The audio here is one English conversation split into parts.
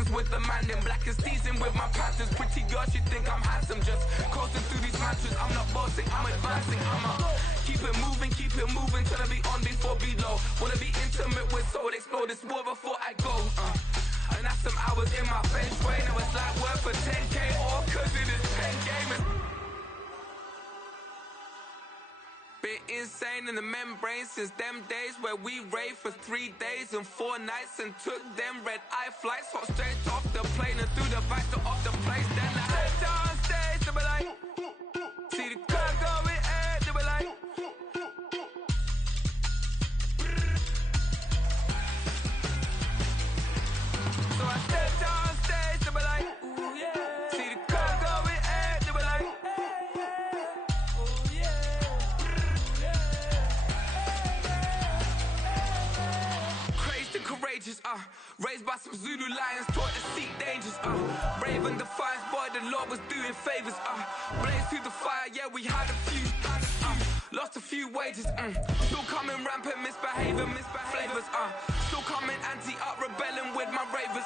presence with the man in black and seasoned with my Panthers. Pretty girl, she think I'm handsome. Just coasting through these mantras. I'm not bossing, I'm advancing. Keep it moving till I be on before below. Wanna be intimate with soul, explore this war before I go. And that's some hours in my bench way. Now it's like work for 10K or cause it is 10 gaming. Been insane in the membrane since them days where we raved for 3 days and 4 nights and took them red-eye flights. Hot straight off the plane and through the back door of the place. Then I head down stage to be like, see the crowd going ahead to be like. So I step down stage to be like, ooh yeah. See the crowd going ahead to be like, ooh yeah. Crazed and courageous, raised by some Zulu lions, taught to seek dangers, brave and defiant, boy, the Lord was doing favors, blaze through the fire, yeah, we had a few, lost a few wages, still coming rampant, misbehaving flavors, still coming anti-up, rebelling with my ravers,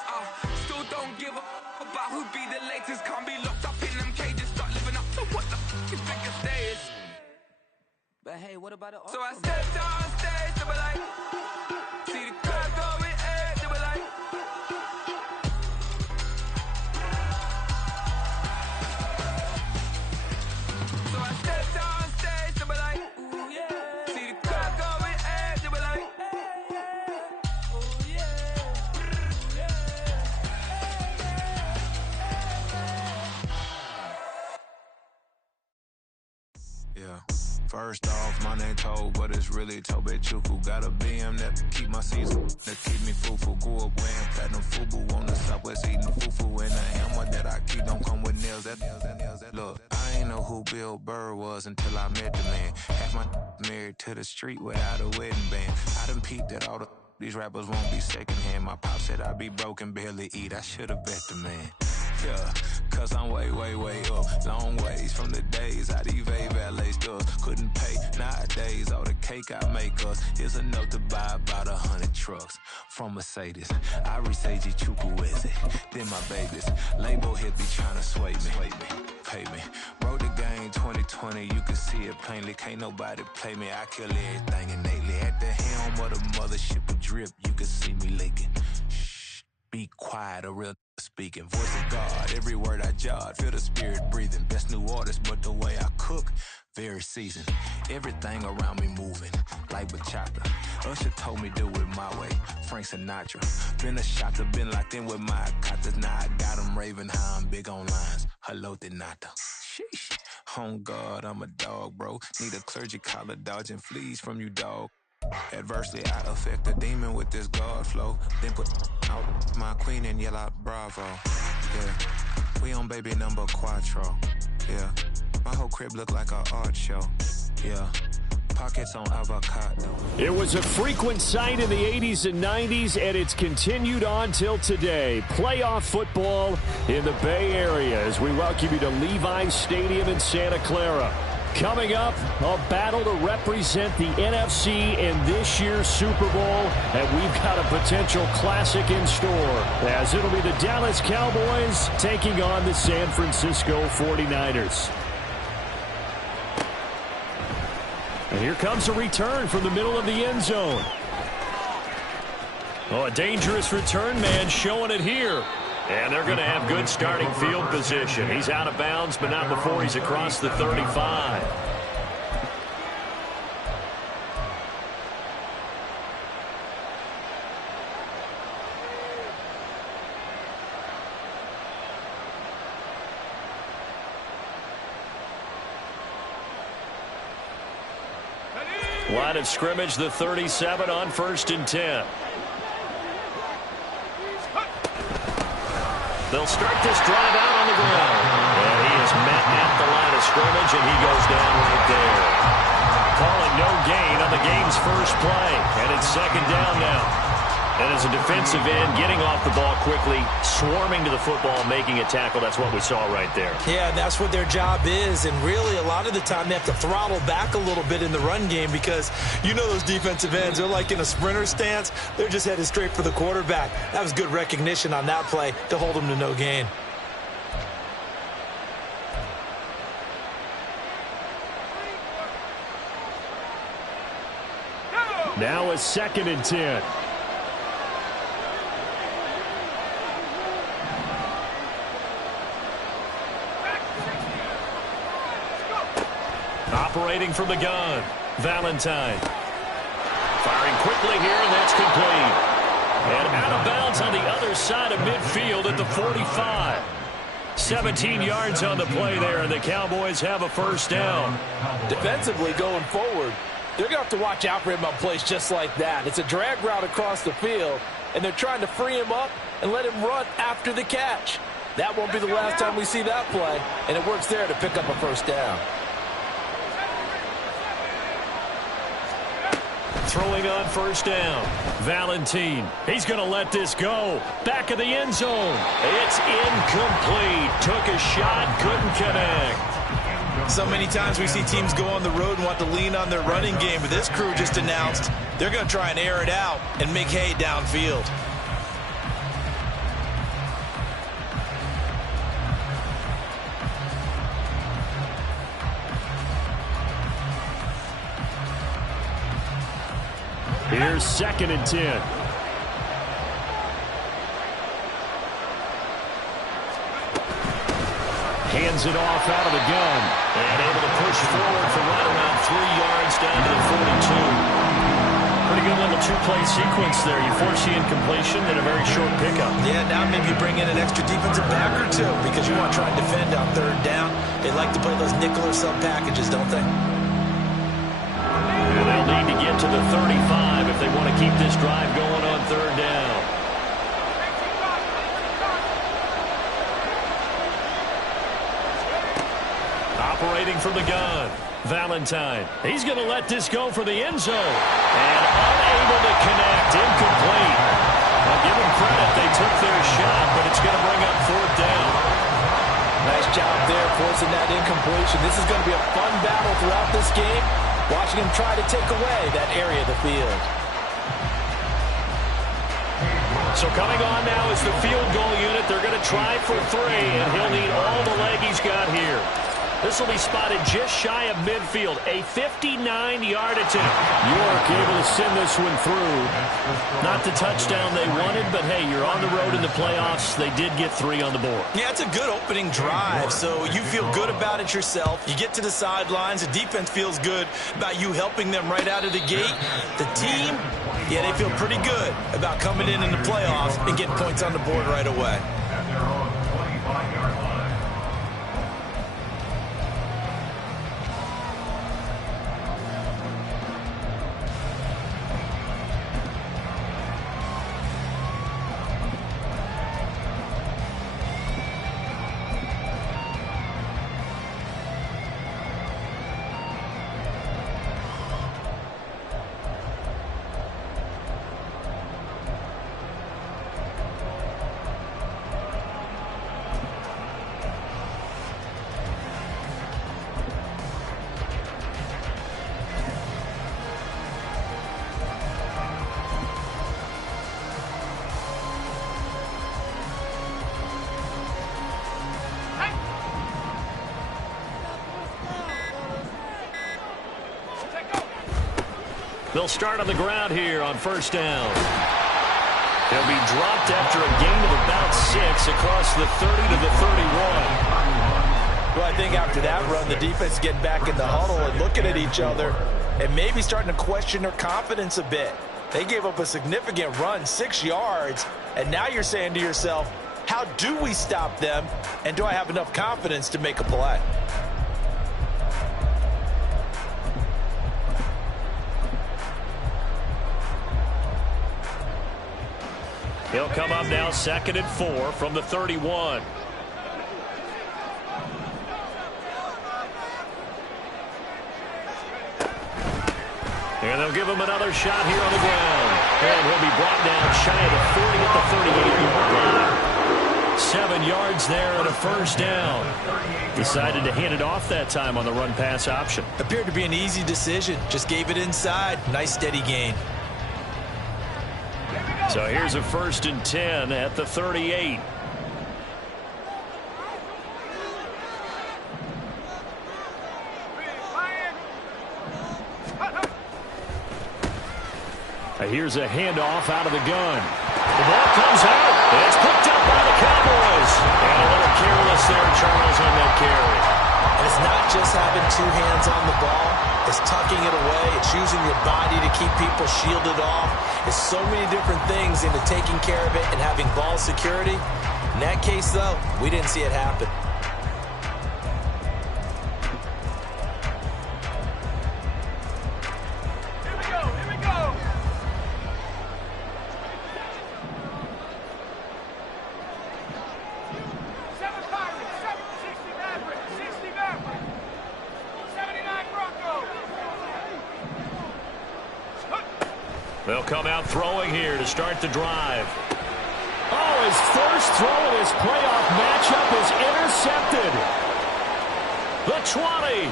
still don't give a about who be the latest, can't be locked up in them cages, start living up to what the you think it stays. But hey, what about it? So I stepped on stage to be like, see the crowd going ahead to be like. So I stepped on stage to be like, ooh yeah. See the crowd going ahead to be like, ooh yeah. Yeah. First off, my name Toad, but it's really Tobe Chuku. Got a BM that keep my season, that keep me fufu. Go up wearing platinum fubu on the southwest eating fufu. And the hammer that I keep don't come with nails. Look, I ain't know who Bill Burr was until I met the man. Half my married to the street without a wedding band. I done peeped at all these rappers won't be secondhand. My pop said I'd be broken, barely eat. I should've bet the man. Yeah, cause I'm way, way, way up. Long ways from the days I these valet stores couldn't pay. Nowadays, all the cake I make us is enough to buy about 100 trucks from Mercedes. I resage Chukwueze, then my babies. Label hit be trying to sway me, pay me. Wrote the game 2020, you can see it plainly. Can't nobody play me, I kill everything innately. At the helm of the mothership with drip, you can see me leaking. Shh, be quiet, a real speaking. Voice of God, every word I jot, feel the spirit breathing. Best new artist, but the way I cook, very seasoned. Everything around me moving, like bachata. Usher told me do it my way, Frank Sinatra. Been a shotter, been locked in with my katas. Now I got them raving how I'm big on lines. Hello, Denata. Sheesh. On God, I'm a dog, bro. Need a clergy collar, dodging fleas from you, dog. Adversely, I affect a demon with this God flow. Then put out my queen and yell out bravo. Yeah, we on baby number quattro. Yeah, my whole crib look like an art show. Yeah, pockets on avocado. It was a frequent sight in the 80s and 90s, and it's continued on till today. Playoff football in the Bay Area as we welcome you to Levi's Stadium in Santa Clara. Coming up, a battle to represent the NFC in this year's Super Bowl, and we've got a potential classic in store, as it'll be the Dallas Cowboys taking on the San Francisco 49ers. And here comes a return from the middle of the end zone. Oh, a dangerous return man showing it here. And they're going to have good starting field position. He's out of bounds, but not before he's across the 35. Line of scrimmage, the 37 on 1st and 10. They'll start this drive out on the ground. And he is met at the line of scrimmage, and he goes down right there. Calling no gain on the game's first play. And it's 2nd down now. And as a defensive end, getting off the ball quickly, swarming to the football, making a tackle, that's what we saw right there. Yeah, and that's what their job is. And really, a lot of the time, they have to throttle back a little bit in the run game because you know those defensive ends, they're like in a sprinter stance. They're just headed straight for the quarterback. That was good recognition on that play to hold them to no gain. Now a 2nd and 10. Operating from the gun, Valentine. Firing quickly here, and that's complete. And out of bounds on the other side of midfield at the 45. 17 yards on the play there, and the Cowboys have a first down. Defensively going forward, they're going to have to watch out for him on plays just like that. It's a drag route across the field, and they're trying to free him up and let him run after the catch. That won't be the last time we see that play, and it works there to pick up a first down. Throwing on first down, Valentine. He's going to let this go. Back of the end zone. It's incomplete. Took a shot, couldn't connect. So many times we see teams go on the road and want to lean on their running game, but this crew just announced they're going to try and air it out and make hay downfield. Here's 2nd and 10. Hands it off out of the gun. And able to push forward for right around 3 yards down to the 42. Pretty good little two-play sequence there. You force the incompletion and a very short pickup. Yeah, now maybe bring in an extra defensive back or two because you want to try and defend on 3rd down. They like to play those nickel or sub packages, don't they? And they'll need to get to the 35 if they want to keep this drive going on 3rd down. Operating from the gun, Valentine. He's going to let this go for the end zone. And unable to connect, incomplete. I'll give them credit, they took their shot, but it's going to bring up 4th down. Nice job there forcing that incompletion. This is going to be a fun battle throughout this game. Watching him try to take away that area of the field. So coming on now is the field goal unit. They're going to try for 3, and he'll need all the leg he's got here. This will be spotted just shy of midfield. A 59-yard attempt. York able to send this one through. Not the touchdown they wanted, but hey, you're on the road in the playoffs. They did get 3 on the board. Yeah, it's a good opening drive, so you feel good about it yourself. You get to the sidelines. The defense feels good about you helping them right out of the gate. The team, yeah, they feel pretty good about coming in the playoffs and getting points on the board right away. They'll start on the ground here on 1st down. He'll be dropped after a gain of about 6 across the 30 to the 31. Well, I think after that run, the defense getting back in the huddle and looking at each other and maybe starting to question their confidence a bit. They gave up a significant run, 6 yards, and now you're saying to yourself, how do we stop them, and do I have enough confidence to make a play? He'll come up now 2nd and 4 from the 31. And they'll give him another shot here on the ground. And he'll be brought down shy of the 40 at the 38-yard line. 7 yards there and a first down. Decided to hand it off that time on the run-pass option. Appeared to be an easy decision. Just gave it inside. Nice steady gain. So here's a 1st and 10 at the 38. Here's a handoff out of the gun. The ball comes out. It's picked up by the Cowboys. And a little careless there, Charles, on that carry. And it's not just having 2 hands on the ball. It's tucking it away. It's using your body to keep people shielded off. It's so many different things into taking care of it and having ball security. In that case, though, we didn't see it happen. They'll come out throwing here to start the drive. Oh, his first throw in his playoff matchup is intercepted. The 20,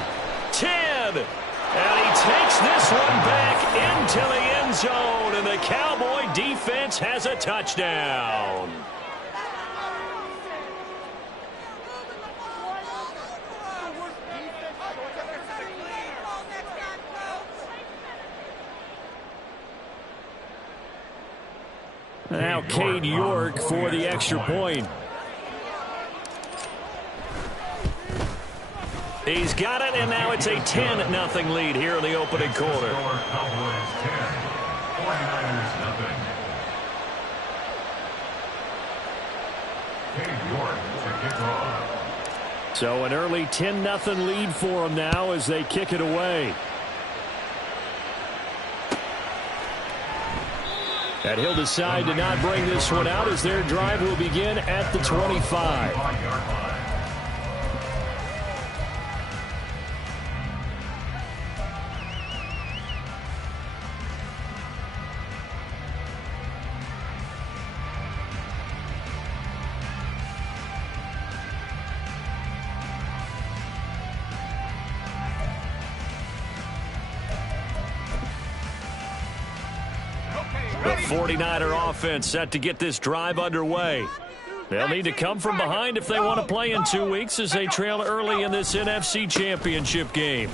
10, and he takes this one back into the end zone, and the Cowboy defense has a touchdown. Now Cade York for the extra point. He's got it, and now it's a 10-0 lead here in the opening quarter. So an early 10-0 lead for them now as they kick it away. And he'll decide to not bring this one out as their drive will begin at the 25. The 49er offense set to get this drive underway. They'll need to come from behind if they want to play in 2 weeks as they trail early in this NFC Championship game.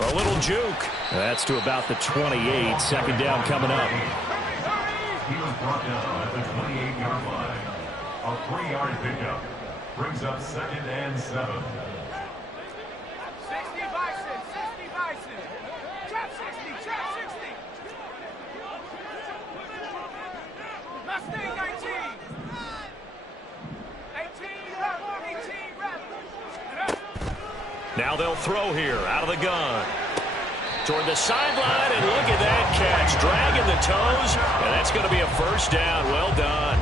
A little juke. That's to about the 28. 2nd down coming up. He was brought down at the 28-yard line. A 3-yard pickup brings up 2nd and 7. 60 Bison, 60 Bison. Trap 60, trap 60. Mustang 19. 18 Rebel. Now they'll throw here out of the gun. Toward the sideline, and look at that catch. Dragging the toes, and that's going to be a first down. Well done.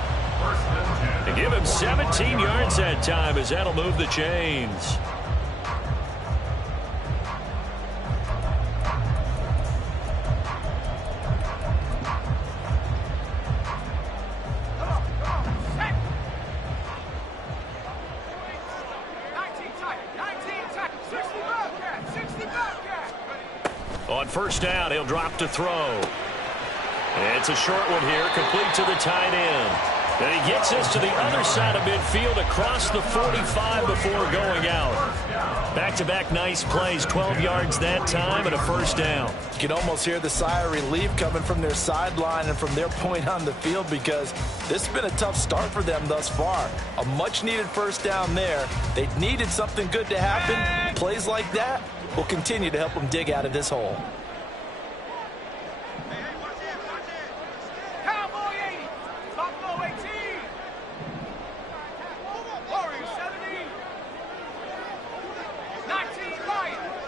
And give him 17 yards that time as that'll move the chains. On first down, he'll drop to throw. It's a short one here, complete to the tight end. And he gets this to the other side of midfield across the 45 before going out. Back-to-back nice plays, 12 yards that time and a first down. You can almost hear the sigh of relief coming from their sideline and from their point on the field because this has been a tough start for them thus far. A much-needed first down there. They needed something good to happen. Plays like that will continue to help them dig out of this hole. Cowboy 80, Buffalo 18. Warriors 70. 19 Lions.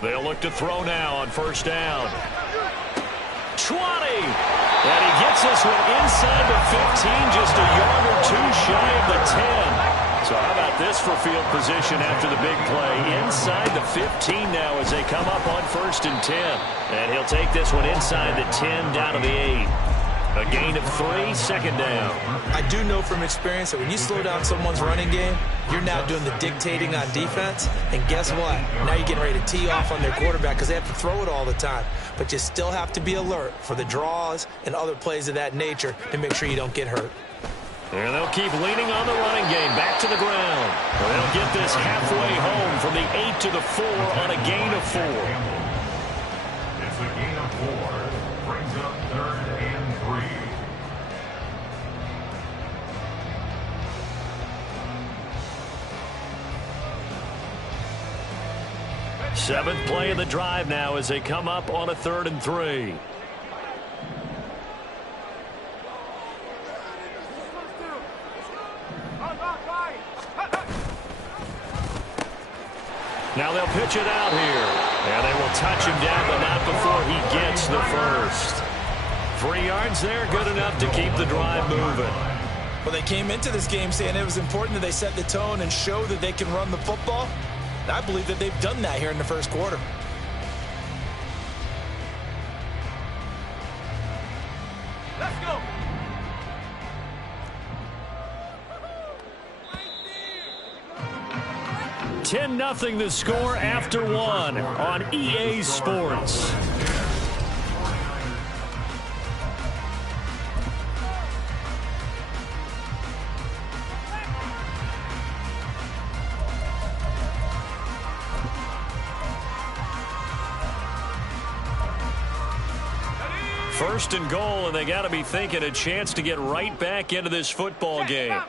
They'll look to throw now on first down. 20. And he gets this one inside the 15, just a yard or two shy of the 10. So how about this for field position after the big play? Inside the 15 now as they come up on 1st and 10. And he'll take this one inside the 10 down to the 8. A gain of 3, 2nd down. I do know from experience that when you slow down someone's running game, you're now doing the dictating on defense. And guess what? Now you're getting ready to tee off on their quarterback because they have to throw it all the time. But you still have to be alert for the draws and other plays of that nature to make sure you don't get hurt. And they'll keep leaning on the running game. Back to the ground. They'll get this halfway home from the 8 to the 4 on a gain of 4. It's a gain of 4. Brings up 3rd and 3. Seventh play of the drive now as they come up on a 3rd and 3. Now they'll pitch it out here. And they will touch him down, but not before he gets the first. 3 yards there, good enough to keep the drive moving. Well, they came into this game saying it was important that they set the tone and show that they can run the football. And I believe that they've done that here in the 1st quarter. Let's go. 10-0 the score after 1 on EA Sports. First and goal, and they got to be thinking a chance to get right back into this football game.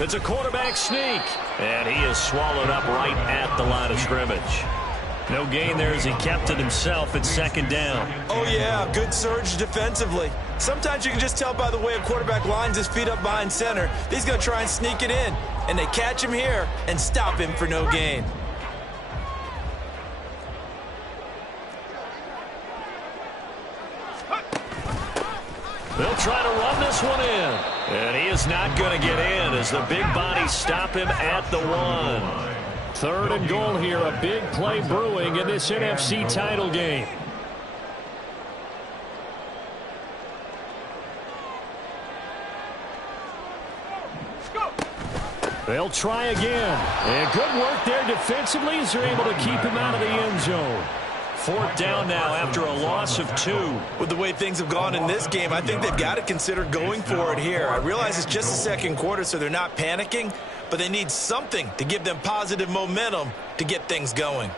It's a quarterback sneak, and he is swallowed up right at the line of scrimmage. No gain there as he kept it himself at 2nd down. Oh, yeah, good surge defensively. Sometimes you can just tell by the way a quarterback lines his feet up behind center. He's going to try and sneak it in, and they catch him here and stop him for no gain. They'll try to run this one in. And he is not going to get in as the big bodies stop him at the 1. 3rd and goal here. A big play brewing in this NFC title game. They'll try again. And good work there defensively as they're able to keep him out of the end zone. 4th down now after a loss of 2. With the way things have gone in this game, I think they've got to consider going for it here. I realize it's just the 2nd quarter, so they're not panicking, but they need something to give them positive momentum to get things going.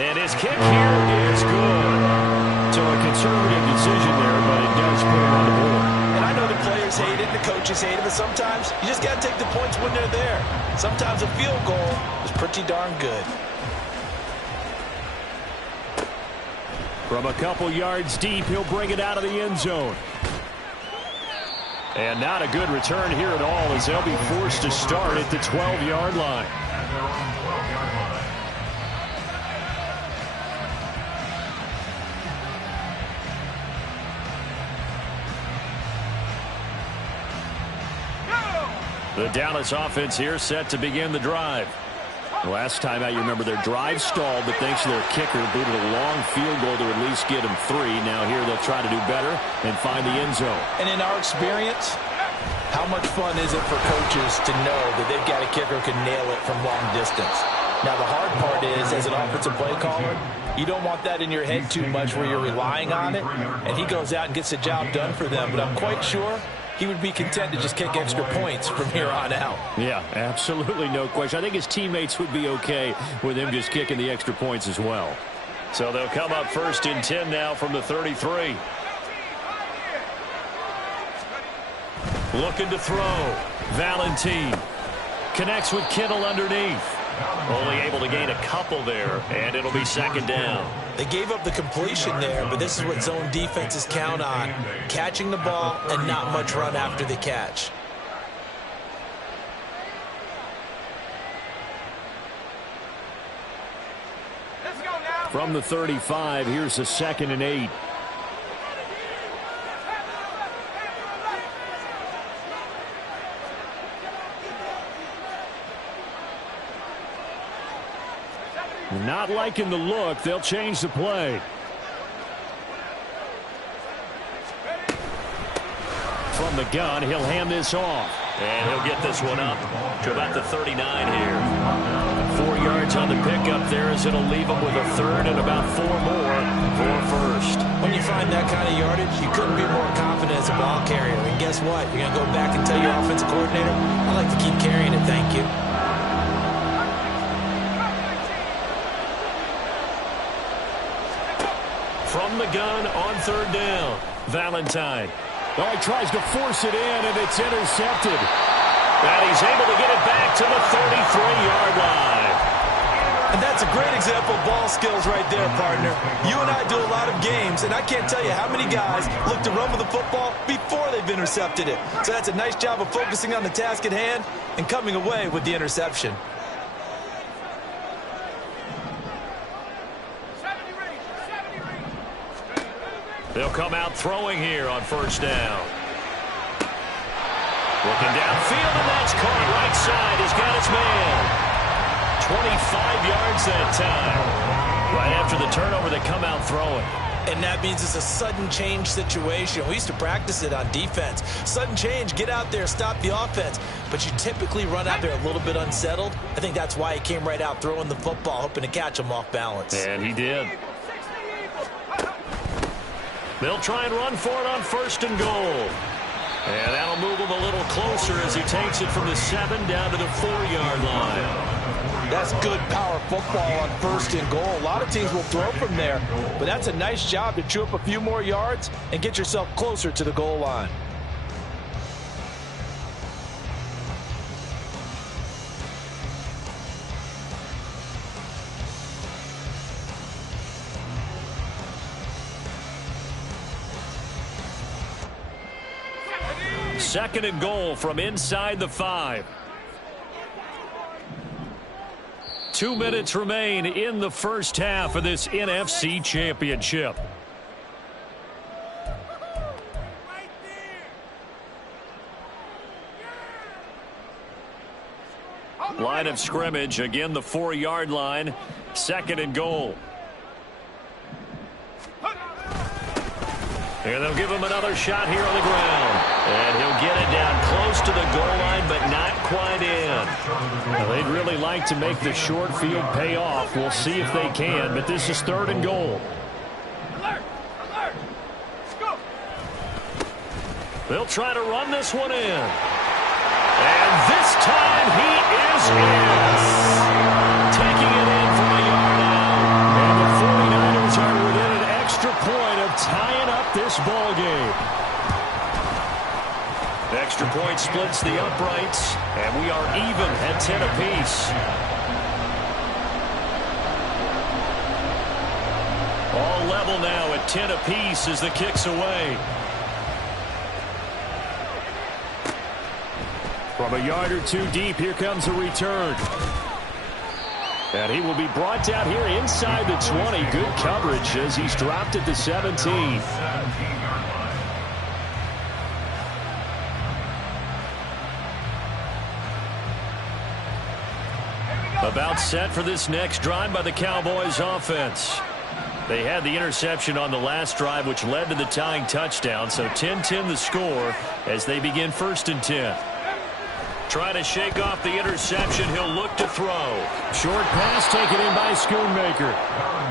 And his kick here is good. So a conservative decision there, but it does put him on the board. And I know the players hate it, the coaches hate it, but sometimes you just got to take the points when they're there. Sometimes a field goal is pretty darn good. From a couple yards deep, he'll bring it out of the end zone. And not a good return here at all as they'll be forced to start at the 12-yard line. At their own 12-yard line. The Dallas offense here set to begin the drive. Last time out, you remember their drive stalled, but thanks to their kicker, booted a long field goal to at least get them 3. Now here they'll try to do better and find the end zone. And in our experience, how much fun is it for coaches to know that they've got a kicker who can nail it from long distance? Now, the hard part is, as an offensive play caller, you don't want that in your head too much where you're relying on it, and he goes out and gets the job done for them. But I'm quite sure he would be content to just kick extra points from here on out. Yeah, absolutely no question. I think his teammates would be okay with him just kicking the extra points as well. So they'll come up 1st and 10 now from the 33. Looking to throw. Valentine connects with Kittle underneath. Only able to gain a couple there, and it'll be 2nd down. They gave up the completion there, but this is what zone defenses count on. Catching the ball and not much run after the catch. Let's go now. From the 35, here's the 2nd and 8. Not liking the look. They'll change the play. From the gun, he'll hand this off. And he'll get this one up to about the 39 here. 4 yards on the pickup there as it'll leave him with a third and about 4 more for first. When you find that kind of yardage, you couldn't be more confident as a ball carrier. And guess what? You're going to go back and tell your offensive coordinator, I like to keep carrying it, thank you. From the gun on third down, Valentine. Oh, he tries to force it in, and it's intercepted. And he's able to get it back to the 33-yard line. And that's a great example of ball skills right there, partner. You and I do a lot of games, and I can't tell you how many guys look to run with the football before they've intercepted it. So that's a nice job of focusing on the task at hand and coming away with the interception. They'll come out throwing here on first down. Looking downfield, and that's caught right side. He's got his man. 25 yards that time. Right after the turnover, they come out throwing. And that means it's a sudden change situation. We used to practice it on defense. Sudden change, get out there, stop the offense. But you typically run out there a little bit unsettled. I think that's why he came right out throwing the football, hoping to catch him off balance. And he did. They'll try and run for it on first and goal. And that'll move him a little closer as he takes it from the 7 down to the 4-yard line. That's good power football on first and goal. A lot of teams will throw from there, but that's a nice job to chew up a few more yards and get yourself closer to the goal line. Second and goal from inside the 5. 2 minutes remain in the first half of this NFC Championship. Line of scrimmage, again the 4-yard line. Second and goal. And they'll give him another shot here on the ground. And he'll get it down close to the goal line, but not quite in. Now, they'd really like to make the short field pay off. We'll see if they can, but this is third and goal. Alert! Alert! Let's go! They'll try to run this one in. And this time he is in. Taking it in from a yard out. And the 49ers are within an extra point of tying up this ball game. Extra point splits the uprights, and we are even at 10 apiece. All level now at 10 apiece as the kick's away. From a yard or two deep, here comes a return. And he will be brought down here inside the 20. Good coverage as he's dropped at the 17. About set for this next drive by the Cowboys offense. They had the interception on the last drive, which led to the tying touchdown. So 10-10 the score as they begin first and 10. Trying to shake off the interception. He'll look to throw. Short pass taken in by Schoonmaker.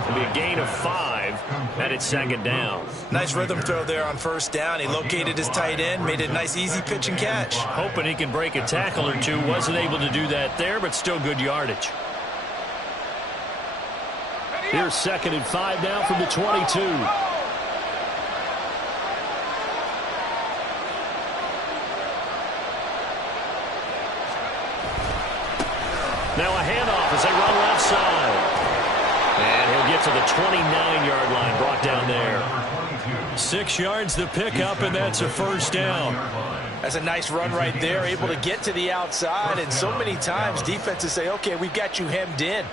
It'll be a gain of 5. And it's second down. Nice rhythm throw there on first down. He located his tight end, made it a nice easy pitch and catch. Hoping he can break a tackle or two. Wasn't able to do that there, but still good yardage. Here's second and 5 now from the 22. Now a handoff as they run left side. And he'll get to the 29-yard line, brought down there. 6 yards to pick up, and that's a first down. That's a nice run right there, able to get to the outside. And so many times defenses say, okay, we've got you hemmed in.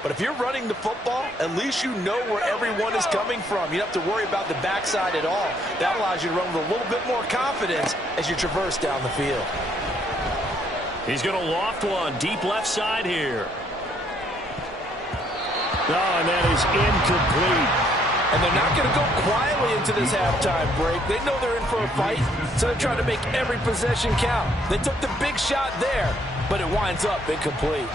But if you're running the football, at least you know where everyone is coming from. You don't have to worry about the backside at all. That allows you to run with a little bit more confidence as you traverse down the field. He's going to loft one deep left side here. Oh, and that is incomplete. And they're not going to go quietly into this halftime break. They know they're in for a fight, so they're trying to make every possession count. They took the big shot there, but it winds up incomplete.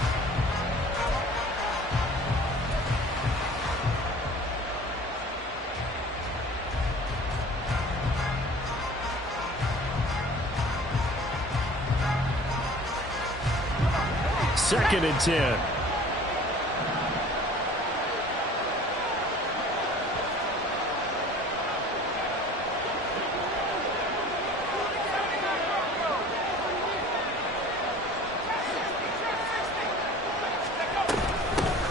Second and 10.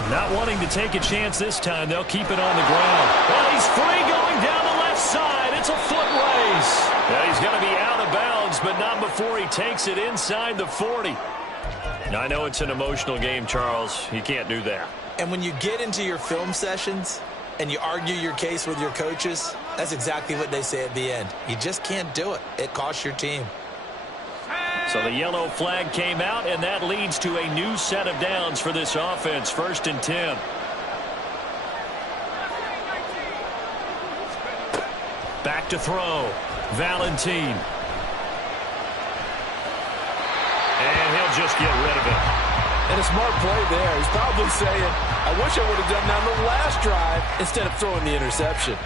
Not wanting to take a chance this time, they'll keep it on the ground. Well, he's free going down the left side. It's a foot race. Yeah, he's going to be out of bounds, but not before he takes it inside the 40. Now, I know it's an emotional game, Charles. You can't do that. And when you get into your film sessions and you argue your case with your coaches, that's exactly what they say at the end. You just can't do it. It costs your team. So the yellow flag came out, and that leads to a new set of downs for this offense. 1st and 10. Back to throw. Valentine. And he'll just get rid of it. And a smart play there. He's probably saying, I wish I would have done that on the last drive instead of throwing the interception.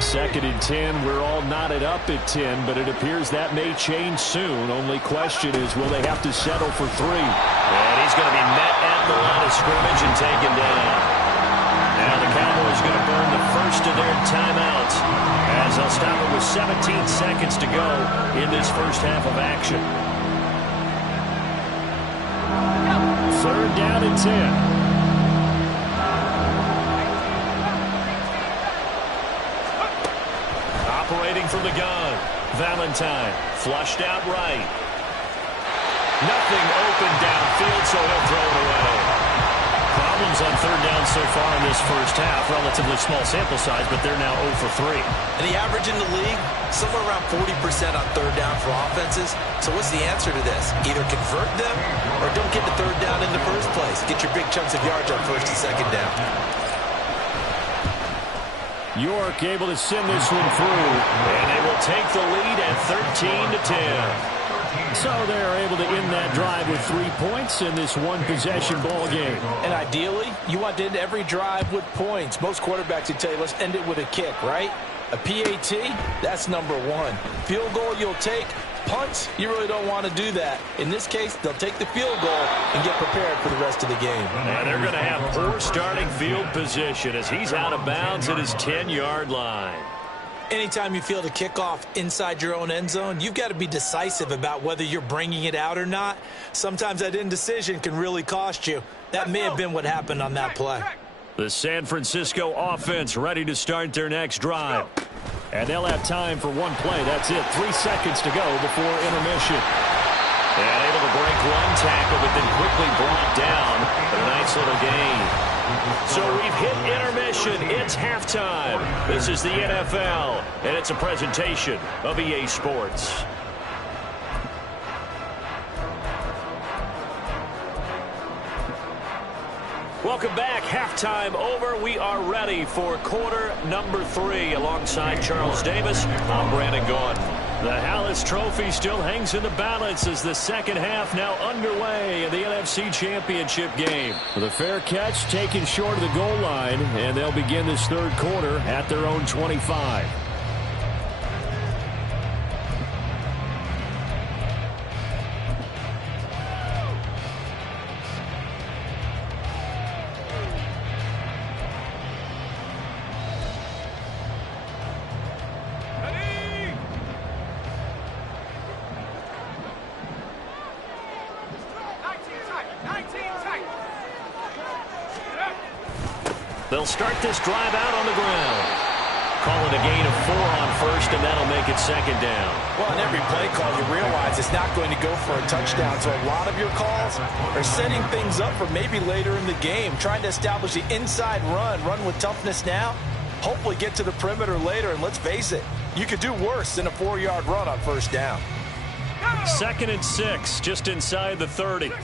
Second and 10. We're all knotted up at 10, but it appears that may change soon. Only question is, will they have to settle for 3? And he's going to be met at the line of scrimmage and taken down. Now the Cowboys going to burn the first of their timeouts as they'll stop it with 17 seconds to go in this first half of action. 3rd down and 10. Operating from the gun. Valentine flushed out right. Nothing open downfield, so he'll throw it away. Problems on 3rd down so far in this first half. Relatively small sample size, but they're now 0 for 3. And the average in the league, somewhere around 40% on 3rd down for offenses. So what's the answer to this? Either convert them or don't get to 3rd down in the first place. Get your big chunks of yards on 1st and 2nd down. York able to send this one through, and they will take the lead at 13-10. So they're able to end that drive with 3 points in this one-possession ball game. And ideally, you want to end every drive with points. Most quarterbacks would tell you, let's end it with a kick, right? A PAT, that's number 1. Field goal you'll take. Punts, you really don't want to do that. In this case, they'll take the field goal and get prepared for the rest of the game. And they're going to have poor starting field position as he's out of bounds at his 10-yard line. Anytime you field a kickoff inside your own end zone, you've got to be decisive about whether you're bringing it out or not. Sometimes that indecision can really cost you. That may have been what happened on that play. The San Francisco offense ready to start their next drive. And they'll have time for one play. That's it. 3 seconds to go before intermission. And able to break one tackle, but then quickly brought down. But a nice little gain. So we've hit intermission. It's halftime. This is the NFL, and it's a presentation of EA Sports. Welcome back. Halftime over. We are ready for quarter number 3. Alongside Charles Davis, I'm Brandon Gordon. The Hallis Trophy still hangs in the balance as the second half now underway in the NFC Championship game. With a fair catch taken short of the goal line, and they'll begin this third quarter at their own 25. They'll start this drive out on the ground. Calling a gain of 4 on first, and that'll make it second down. Well, in every play call, you realize it's not going to go for a touchdown. So a lot of your calls are setting things up for maybe later in the game, trying to establish the inside run with toughness now, hopefully get to the perimeter later. And let's face it, You could do worse than a 4-yard run on first down. 2nd and 6, just inside the 30. Hey,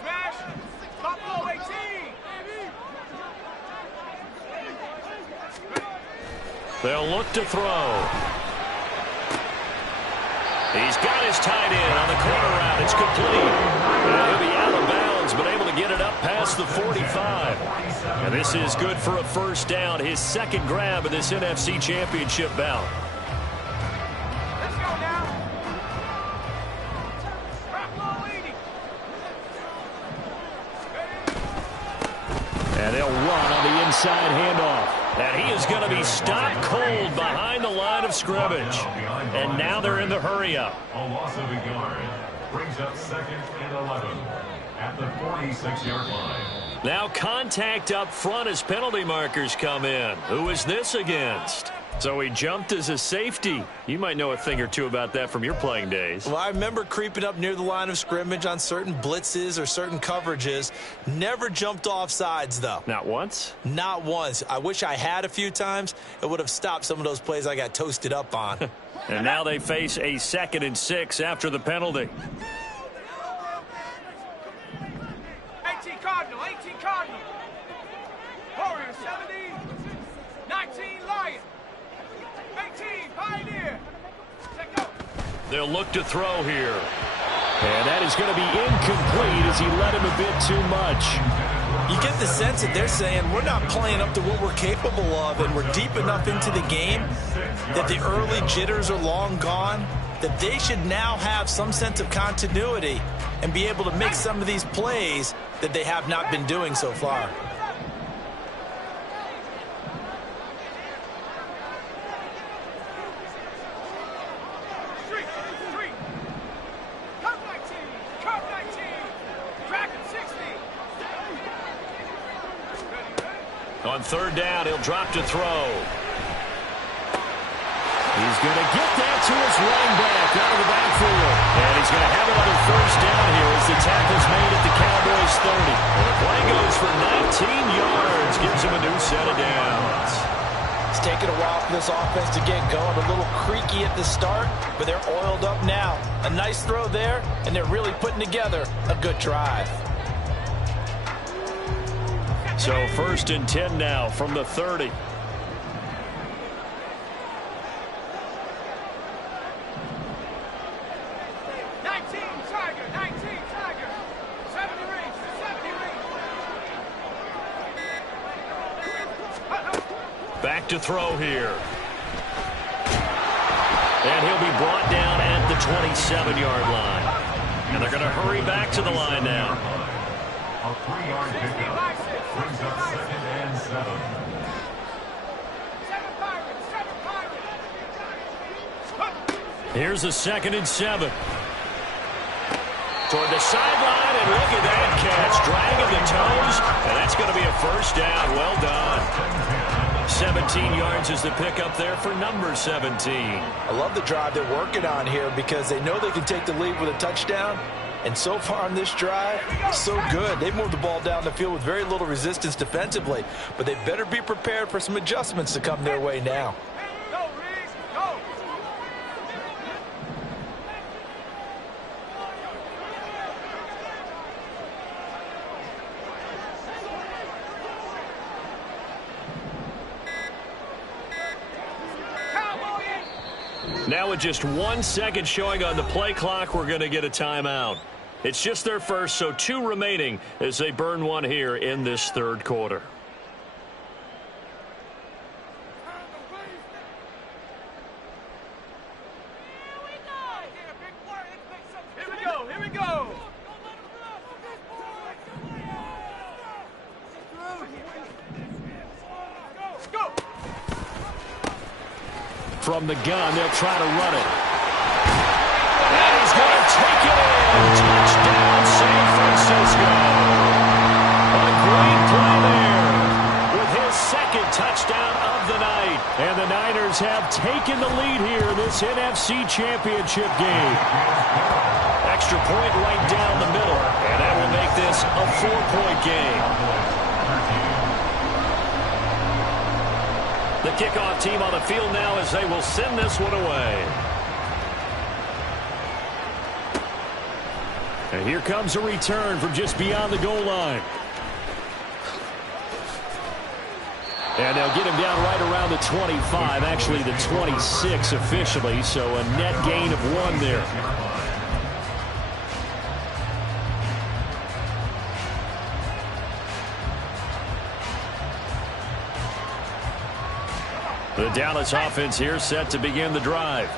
smash. Buffalo 18. They'll look to throw. He's got his tight end on the corner route. It's complete. And he'll be out of bounds, but able to get it up past the 45. And this is good for a first down. His second grab of this NFC Championship bout. Let's go now. Buffalo 80. And they'll run on the inside handoff. And he is going to be stopped cold behind the line of scrimmage. And now they're in the hurry-up. A loss of a yard brings up 2nd and 11 at the 46-yard line. Now contact up front as penalty markers come in. Who is this against? So he jumped as a safety. You might know a thing or two about that from your playing days. Well, I remember creeping up near the line of scrimmage on certain blitzes or certain coverages. Never jumped off sides, though. Not once? Not once. I wish I had a few times. It would have stopped some of those plays I got toasted up on. And now they face a 2nd and 6 after the penalty. 18 Cardinal. Warrior 70. 19 Lion. 18 Pioneer. Check go. They'll look to throw here. And that is going to be incomplete as he led him a bit too much. You get the sense that they're saying we're not playing up to what we're capable of, and we're deep enough into the game that the early jitters are long gone, that they should now have some sense of continuity and be able to make some of these plays that they have not been doing so far. On 3rd down, he'll drop to throw. He's going to get that to his running back out of the backfield. And he's going to have another first down here as the tackle's made at the Cowboys' 30. And the play goes for 19 yards, gives him a new set of downs. It's taken a while for this offense to get going. A little creaky at the start, but they're oiled up now. A nice throw there, and they're really putting together a good drive. So 1st and 10 now from the 30. 19 Tiger. 70 range. Back to throw here. And he'll be brought down at the 27-yard line. And they're going to hurry back to the line now. A 3-yard pickup brings up 2nd and 7. 7 Pirates. Here's a 2nd and 7. Toward the sideline, and look at that catch. Dragging the toes, and that's going to be a first down. Well done. 17 yards is the pickup there for number 17. I love the drive they're working on here because they know they can take the lead with a touchdown. And so far on this drive, so good. They've moved the ball down the field with very little resistance defensively. But they better be prepared for some adjustments to come their way now. Go, Riggs. Go. Now with just 1 second showing on the play clock, we're going to get a timeout. It's just their first, so 2 remaining as they burn one here in this 3rd quarter. Here we go. From the gun, they'll try to run it. And he's going to take it in. Touchdown, San Francisco. A great play there with his 2nd touchdown of the night. And the Niners have taken the lead here in this NFC Championship game. Extra point right down the middle. And that will make this a 4-point game. The kickoff team on the field now as they will send this one away. And here comes a return from just beyond the goal line. And they'll get him down right around the 25, actually the 26 officially, so a net gain of 1 there. The Dallas offense here set to begin the drive.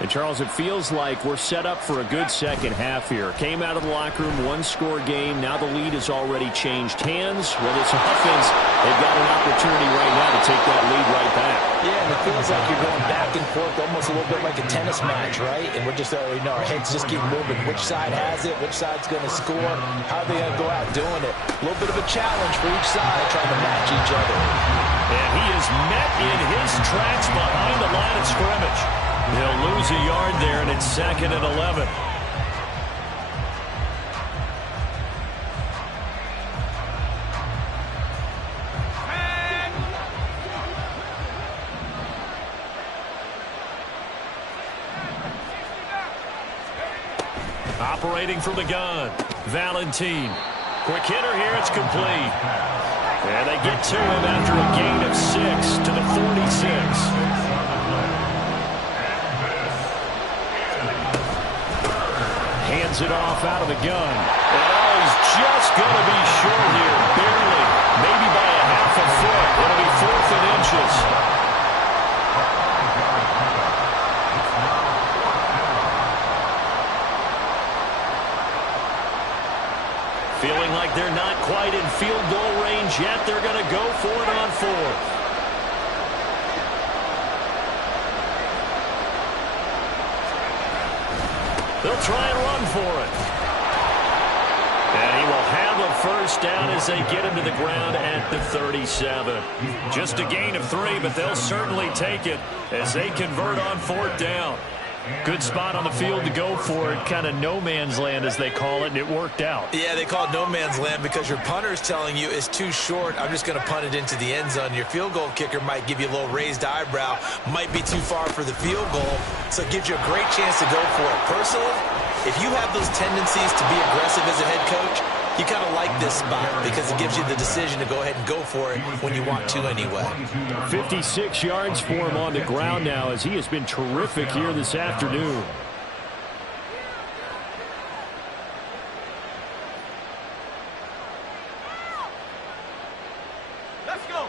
And, Charles, it feels like we're set up for a good second half here. Came out of the locker room, one-score game. Now the lead has already changed hands. Well, this offense, they've got an opportunity right now to take that lead right back. Yeah, and it feels like you're going back and forth almost a little bit like a tennis match, right? And we're just, our heads just keep moving. Which side has it? Which side's going to score? How are they going to go out doing it? A little bit of a challenge for each side trying to match each other. And he is met in his tracks behind the line of scrimmage. They'll lose a yard there, and it's 2nd and 11. Operating from the gun, Valentine. Quick hitter here, it's complete. And they get to him after a gain of 6 to the 46. Hands it off out of the gun. And he's just going to be short here, barely, maybe by a half a foot. It'll be 4th and inches. Feeling like they're not quite in field goal range yet. They're going to go for it on 4th. They'll try and run for it. And he will have a first down as they get him to the ground at the 37. Just a gain of 3, but they'll certainly take it as they convert on 4th down. Good spot on the field to go for it. Kind of no man's land, as they call it, and it worked out. Yeah, they call it no man's land because your punter is telling you it's too short. I'm just going to punt it into the end zone. Your field goal kicker might give you a little raised eyebrow, might be too far for the field goal, so it gives you a great chance to go for it. Personally, if you have those tendencies to be aggressive as a head coach, you kind of like this spot because it gives you the decision to go ahead and go for it when you want to anyway. 56 yards for him on the ground now as he has been terrific here this afternoon. Let's go.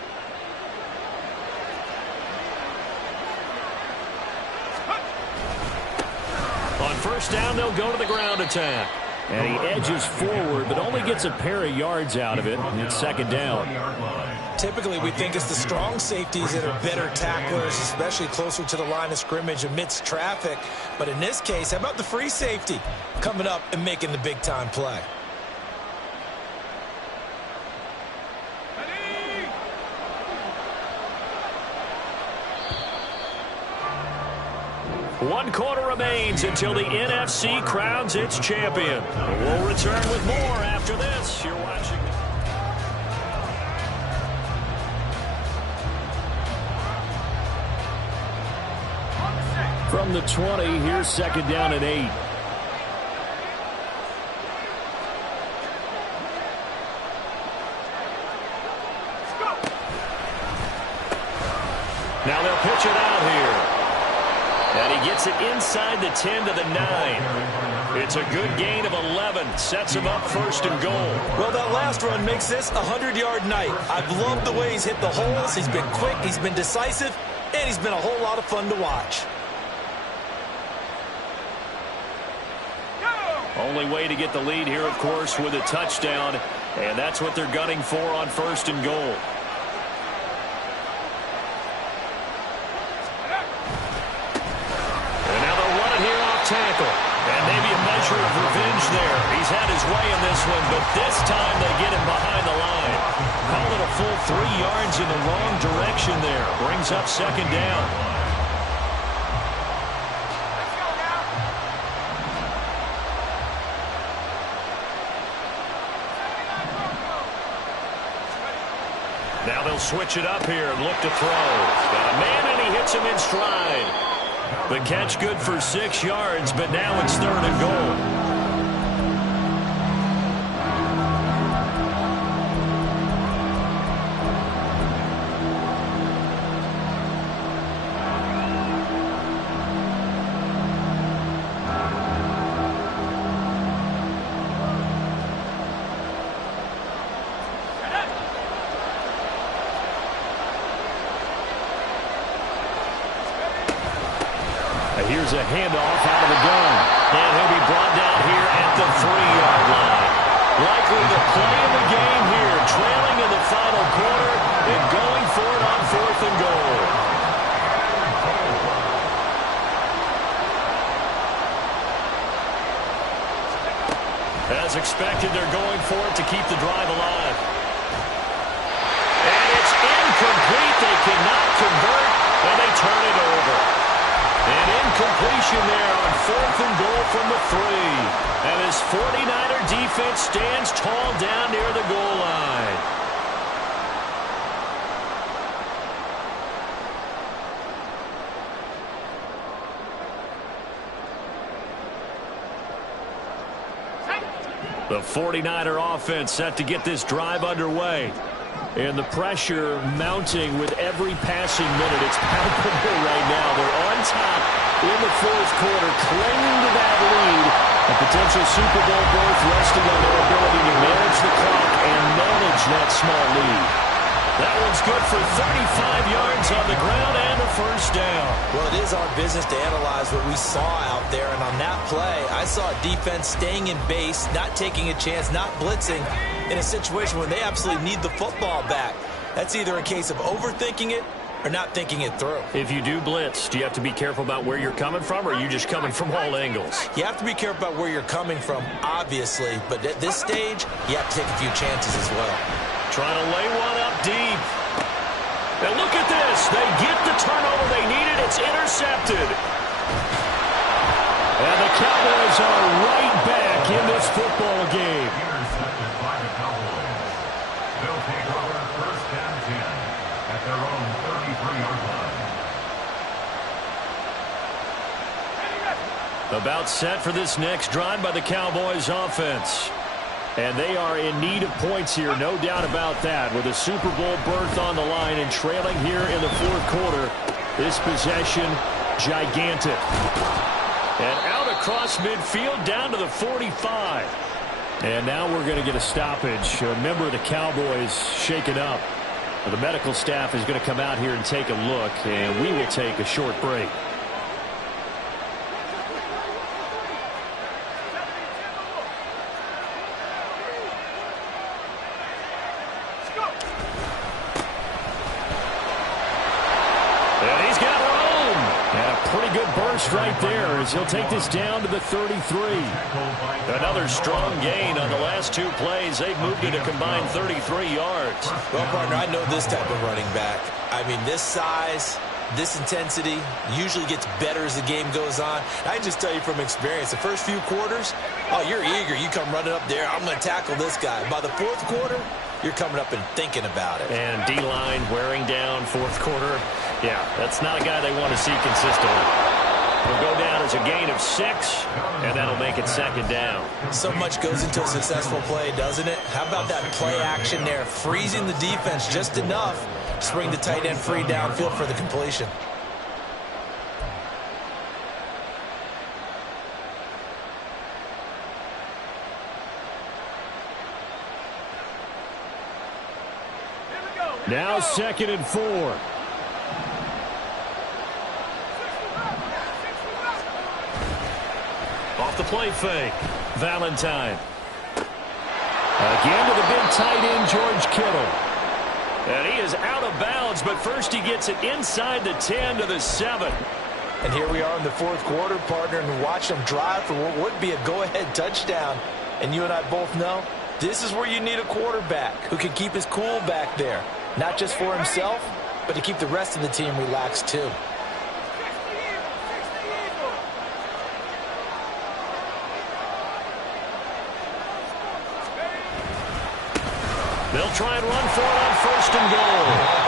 On first down, they'll go to the ground attack. And he edges forward, but only gets a pair of yards out of it. And it's 2nd down. Typically, we think it's the strong safeties that are better tacklers, especially closer to the line of scrimmage amidst traffic. But in this case, how about the free safety coming up and making the big-time play? One quarter remains until the NFC crowns its champion. We'll return with more after this. You're watching. From the 20, here's 2nd down and 8. Now they'll pitch it out here. And he gets it inside the 10 to the 9. It's a good gain of 11. Sets him up 1st and goal. Well, that last run makes this a 100-yard night. I've loved the way he's hit the holes. He's been quick, he's been decisive, and he's been a whole lot of fun to watch. Only way to get the lead here, of course, with a touchdown. And that's what they're gunning for on 1st and goal. Tackle. And maybe a measure of revenge there. He's had his way in this one, but this time they get him behind the line. Call it a full 3 yards in the wrong direction there. Brings up 2nd down. Now they'll switch it up here and look to throw. Got a man, and he hits him in stride. The catch good for 6 yards, but now it's 3rd and goal. Here's a handoff out of the gun. And he'll be brought down here at the 3-yard line. Likely the play of the game here, trailing in the final quarter and going for it on 4th and goal. As expected, they're going for it to keep the drive alive. And it's incomplete. They cannot convert, and they turn it over. An incompletion there on 4th and goal from the 3. And his 49er defense stands tall down near the goal line. The 49er offense set to get this drive underway. And the pressure mounting with every passing minute. It's palpable right now. They're on top in the 4th quarter, clinging to that lead. A potential Super Bowl berth resting on their ability to manage the clock and manage that small lead. That one's good for 35 yards on the ground and a 1st down. Well, it is our business to analyze what we saw out there. And on that play, I saw a defense staying in base, not taking a chance, not blitzing, in a situation where they absolutely need the football back. That's either a case of overthinking it or not thinking it through. If you do blitz, do you have to be careful about where you're coming from, or are you just coming from all angles? You have to be careful about where you're coming from, obviously, but at this stage, you have to take a few chances as well. Trying to lay one up deep. And look at this. They get the turnover they needed. It's intercepted. And the Cowboys are right back in this football game. Intercepted by the Cowboys. They'll take over 1st and 10 at their own 33-yard line. About set for this next drive by the Cowboys offense. And they are in need of points here, no doubt about that. With a Super Bowl berth on the line and trailing here in the 4th quarter, this possession, gigantic. And out across midfield, down to the 45. And now we're going to get a stoppage. A member of the Cowboys shaken up. The medical staff is going to come out here and take a look, and we will take a short break. Right there as he'll take this down to the 33. Another strong gain on the last 2 plays. They've moved it a combined 33 yards. Well, partner, I know this type of running back. I mean, this size, this intensity usually gets better as the game goes on. I just tell you from experience, the first few quarters, oh, you're eager. You come running up there, I'm going to tackle this guy. By the 4th quarter, you're coming up and thinking about it. And D-line wearing down 4th quarter. Yeah, that's not a guy they want to see consistently. Will go down as a gain of 6, and that'll make it 2nd down. So much goes into a successful play, doesn't it? How about that play action there, freezing the defense just enough to bring the tight end free downfield for the completion. Now 2nd and 4. Off the play fake, Valentine. Again to the big tight end, George Kittle. And he is out of bounds, but first he gets it inside the 10 to the 7. And here we are in the 4th quarter, partner, and watch them drive for what would be a go-ahead touchdown. And you and I both know this is where you need a quarterback who can keep his cool back there. Not just for himself, but to keep the rest of the team relaxed too. They'll try and run for it on 1st and goal.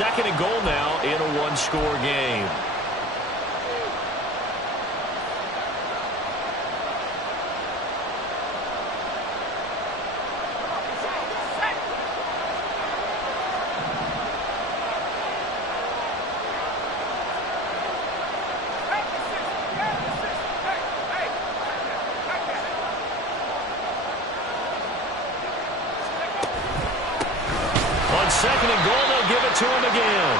second and goal now in a one-score game. Second and goal, they'll give it to him again.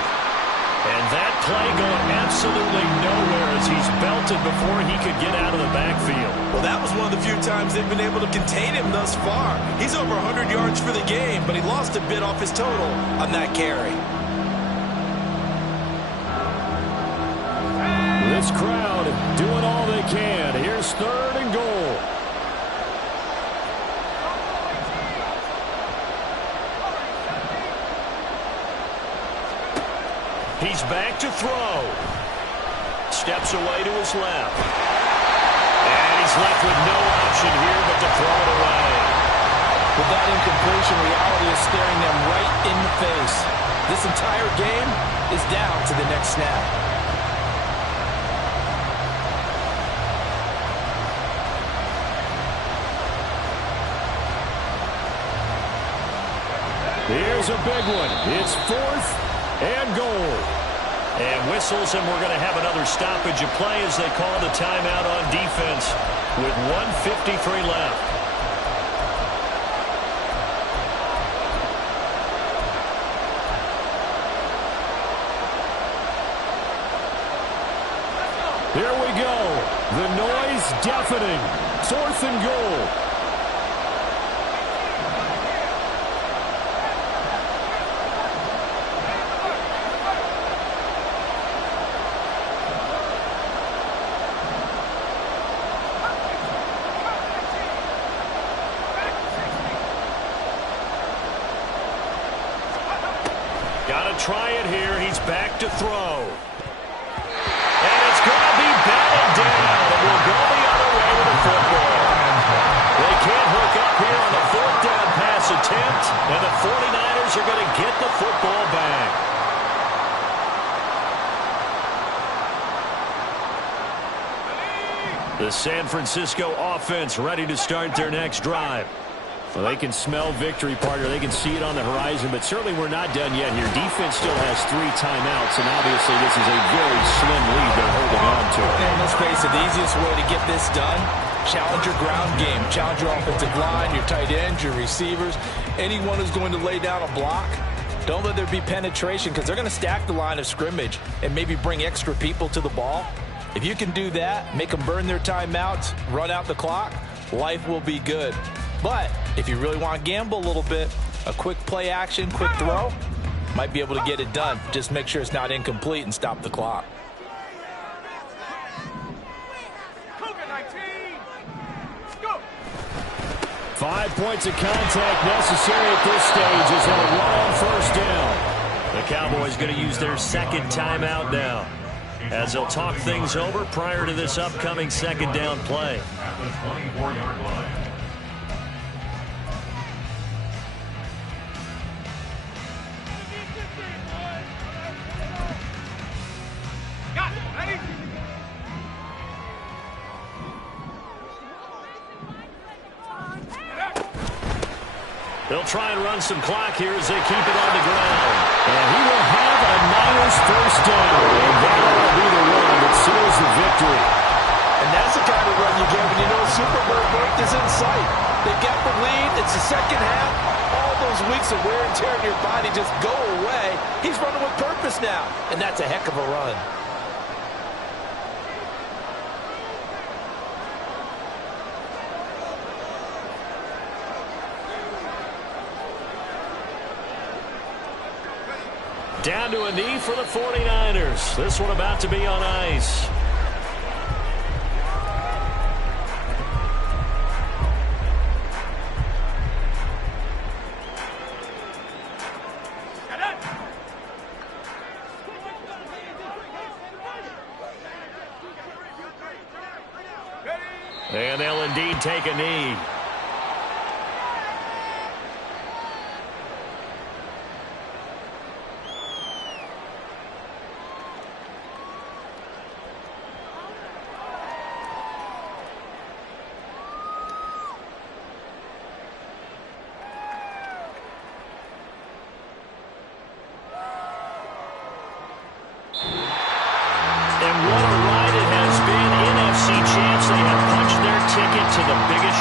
And that play going absolutely nowhere as he's belted before he could get out of the backfield. Well, that was one of the few times they've been able to contain him thus far. He's over 100 yards for the game, but he lost a bit off his total on that carry. This crowd doing all they can. Here's third and goal. He's back to throw. Steps away to his left. And he's left with no option here but to throw it away. With that incompletion, reality is staring them right in the face. This entire game is down to the next snap. Here's a big one. It's fourth and goal. And whistles, and we're going to have another stoppage of play as they call the timeout on defense with 1:53 left. Here we go. The noise deafening. Fourth and goal. Try it here. He's back to throw. And it's going to be batted down. And we'll go the other way with the football. They can't hook up here on the fourth down pass attempt. And the 49ers are going to get the football back. The San Francisco offense ready to start their next drive. Well, they can smell victory, partner. They can see it on the horizon, but certainly we're not done yet here. Defense still has 3 timeouts, and obviously this is a very slim lead they're holding on to. And let's face it, the easiest way to get this done, challenge your ground game. Challenge your offensive line, your tight ends, your receivers, anyone who's going to lay down a block. Don't let there be penetration because they're going to stack the line of scrimmage and maybe bring extra people to the ball. If you can do that, make them burn their timeouts, run out the clock, life will be good. But if you really want to gamble a little bit, a quick play action, quick throw, might be able to get it done. Just make sure it's not incomplete and stop the clock. Go. 5 points of contact necessary at this stage as they'll run on first down. The Cowboys going to use their second timeout now as they'll talk things over prior to this upcoming second down play. At the 24-yard line. They'll try and run some clock here as they keep it on the ground. And he will have a Niners first down. And that will be the one that seals the victory. And that's the kind of run you get when you know Super Bowl break is in sight. They get the lead. It's the second half. All those weeks of wear and tear in your body just go away. He's running with purpose now. And that's a heck of a run. Down to a knee for the 49ers. This one about to be on ice. And they'll indeed take a knee. And what a ride it has been. NFC champs, they have punched their ticket to the biggest